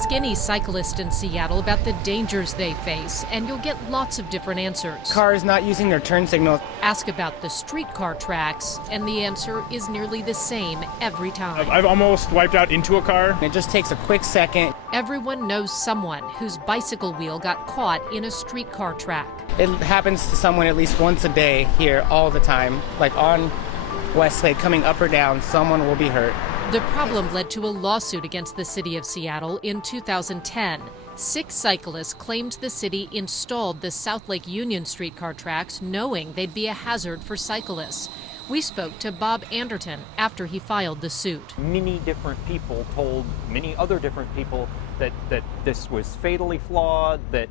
Ask any cyclist in Seattle about the dangers they face, and you'll get lots of different answers. Cars not using their turn signals. Ask about the streetcar tracks, and the answer is nearly the same every time. I've almost wiped out into a car. It just takes a quick second. Everyone knows someone whose bicycle wheel got caught in a streetcar track. It happens to someone at least once a day here all the time. Like on Westlake, coming up or down, someone will be hurt. The problem led to a lawsuit against the city of Seattle in 2010. 6 cyclists claimed the city installed the South Lake Union streetcar tracks knowing they'd be a hazard for cyclists. We spoke to Bob Anderton after he filed the suit. Many different people told many other different people that this was fatally flawed, that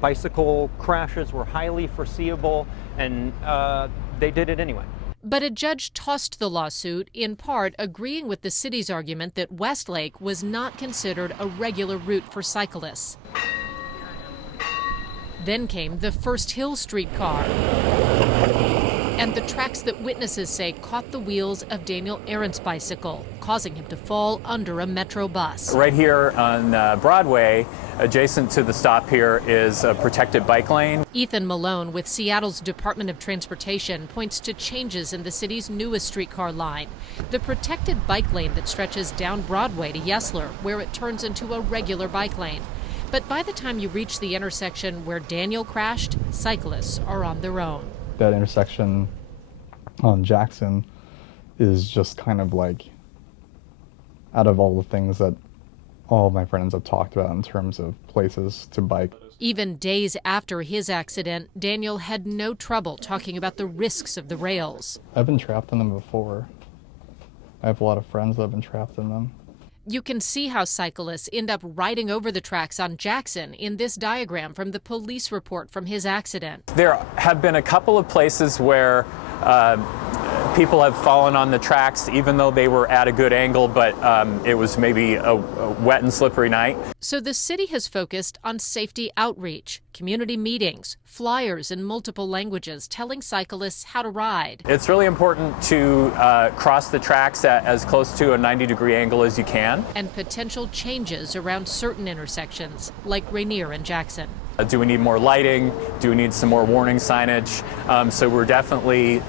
bicycle crashes were highly foreseeable, and they did it anyway. But a judge tossed the lawsuit, in part agreeing with the city's argument that Westlake was not considered a regular route for cyclists. Then came the First Hill streetcar and the tracks that witnesses say caught the wheels of Daniel Arendt's bicycle, causing him to fall under a Metro bus. Right here on Broadway, adjacent to the stop here, is a protected bike lane. Ethan Malone with Seattle's Department of Transportation points to changes in the city's newest streetcar line. The protected bike lane that stretches down Broadway to Yesler, where it turns into a regular bike lane. But by the time you reach the intersection where Daniel crashed, cyclists are on their own. That intersection on Jackson is just kind of like, out of all the things that all of my friends have talked about in terms of places to bike. Even days after his accident, Daniel had no trouble talking about the risks of the rails. I've been trapped in them before. I have a lot of friends that have been trapped in them. You can see how cyclists end up riding over the tracks on Jackson in this diagram from the police report from his accident. There have been a couple of places where people have fallen on the tracks even though they were at a good angle, but it was maybe a wet and slippery night. So the city has focused on safety outreach, community meetings, flyers in multiple languages telling cyclists how to ride. It's really important to cross the tracks at as close to a 90-degree angle as you can. And potential changes around certain intersections, like Rainier and Jackson. Do we need more lighting? Do we need some more warning signage? So we're definitely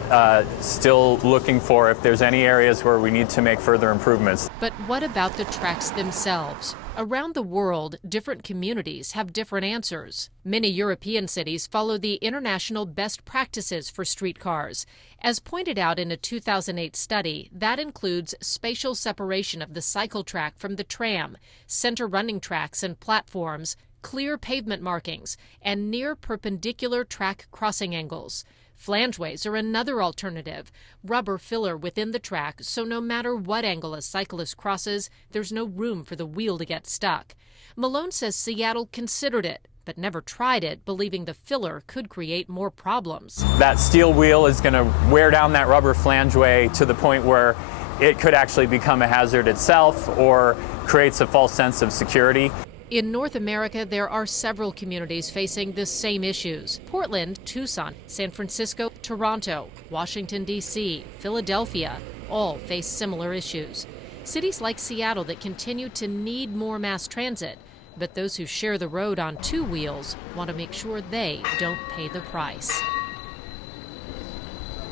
still looking for if there's any areas where we need to make further improvements. But what about the tracks themselves? Around the world, different communities have different answers. Many European cities follow the international best practices for streetcars. As pointed out in a 2008 study, that includes spatial separation of the cycle track from the tram, center running tracks and platforms, clear pavement markings, and near perpendicular track crossing angles. Flangeways are another alternative, rubber filler within the track, so no matter what angle a cyclist crosses, there's no room for the wheel to get stuck. Malone says Seattle considered it, but never tried it, believing the filler could create more problems. That steel wheel is going to wear down that rubber flangeway to the point where it could actually become a hazard itself or creates a false sense of security. In North America, there are several communities facing the same issues. Portland, Tucson, San Francisco, Toronto, Washington, D.C., Philadelphia, all face similar issues. Cities like Seattle that continue to need more mass transit, but those who share the road on 2 wheels want to make sure they don't pay the price.